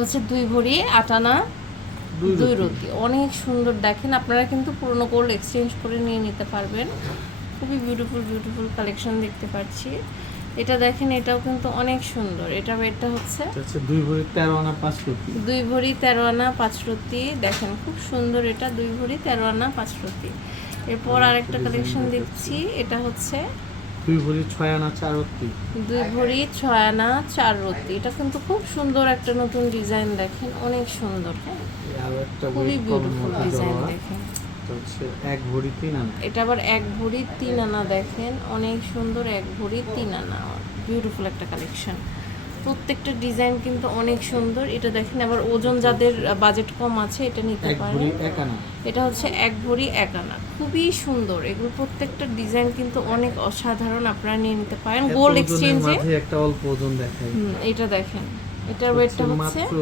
হচ্ছে 2 ভরি 8 আনা 2 রতি, অনেক সুন্দর। দেখেন আপনারা কিন্তু পুরনো গোল্ড এক্সচেঞ্জ করে নিয়ে নিতে পারবেন। খুবই বিউটিফুল কালেকশন দেখতে পাচ্ছি। এটা দেখেন, এটাও কিন্তু অনেক সুন্দর। এটা রেটটা হচ্ছে 2 ভরি 13 আনা 5 রতি। 2 ভরি 13 আনা 5 রতি। দেখেন খুব সুন্দর, এটা 2 ভরি 13 আনা 5 রতি। এরপর আরেকটা কালেকশন দেখছি, এটা হচ্ছে 2 ভরি 6 আনা 4 রতি। 2 ভরি 6 আনা 4 রতি। এটা কিন্তু খুব সুন্দর একটা নতুন ডিজাইন, দেখেন অনেক সুন্দর। হ্যাঁ, আর একটা খুবই বিউটিফুল ডিজাইন দেখেন। এটা হচ্ছে 1 ভরি 3 আনা। এটা আবার 1 ভরি 3 আনা, দেখেন অনেক সুন্দর। 1 ভরি 3 আনা, বিউটিফুল একটা কালেকশন। প্রত্যেকটা ডিজাইন কিন্তু অনেক সুন্দর। এটা দেখেন, আবার ওজন যাদের বাজেট কম আছে এটা নিতে 1 পারেন। ভরি 1 আনা। এটা হচ্ছে 1 ভরি 1 আনা, খুবই সুন্দর। এগুলো প্রত্যেকটা ডিজাইন কিন্তু অনেক অসাধারণ, আপনারা নিয়ে নিতে পারেন গোল্ড এক্সচেঞ্জে। মাঝে একটা অল্প ওজন দেখাই। এটা দেখেন, এটার ওয়েটটা হচ্ছে মাত্র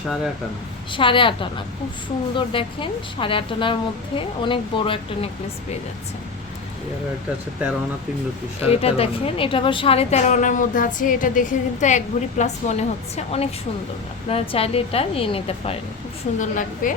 8.5 আনা। 8.5 আনা, খুব সুন্দর। দেখেন 8.5 আনার মধ্যে অনেক বড় একটা নেকলেস পেয়ে যাচ্ছে। এটা হচ্ছে 13 আনা 3 রতি। এটা দেখেন, এটা আবার 13.5 আনার মধ্যে আছে। এটা দেখে কিন্তু 1 ভরি প্লাস মনে হচ্ছে, অনেক সুন্দর। আপনারা চাইলে এটা নিয়ে নিতে পারেন, খুব সুন্দর লাগবে।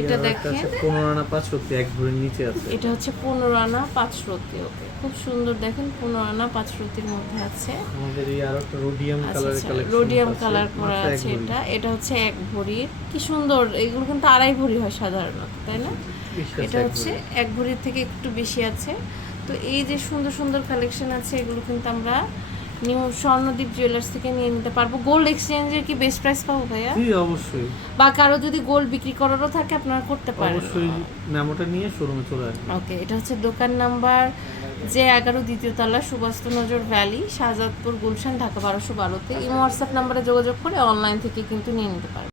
এটা দেখেন 15 আনা 5 রতি, 1 ভরির নিচে আছে। এটা হচ্ছে 15 আনা 5 রতি। ওকে, খুব সুন্দর। দেখেন 15 আনা 5 রতির মধ্যে আছে। আমাদের এই আর একটা রোডিয়াম কালারের কালেকশন, রোডিয়াম কালার করা আছে। এটা হচ্ছে 1 ভরির, কি সুন্দর। এগুলো কিন্তু 2.5 ভরি হয় সাধারণত, তাই না? এটা হচ্ছে 1 ভরির থেকে একটু বেশি আছে। তো এই যে সুন্দর সুন্দর কালেকশন আছে, এগুলো কিন্তু আমরা নিউ স্বর্ণদ্বীপ জুয়েলার্স থেকে নিয়ে নিতে পারবো। গোল্ড এক্সচেঞ্জের কি বেস্ট প্রাইস পাবো ভাইয়া? জি অবশ্যই। বা কারো যদি গোল্ড বিক্রি করারও থাকে আপনারা করতে পারেন। অবশ্যই মেমোটা নিয়ে শোরুমে চলে আসবেন। ওকে, এটা হচ্ছে দোকান নাম্বার যে 11, দ্বিতীয় তলা, সুবাস্ত নজর ভ্যালি, শাহজাদপুর, গুলশান, ঢাকা 1212-তে। ইমো হোয়াটসঅ্যাপ নাম্বারে যোগাযোগ করে অনলাইন থেকে কিন্তু নিয়ে নিতে পারবেন।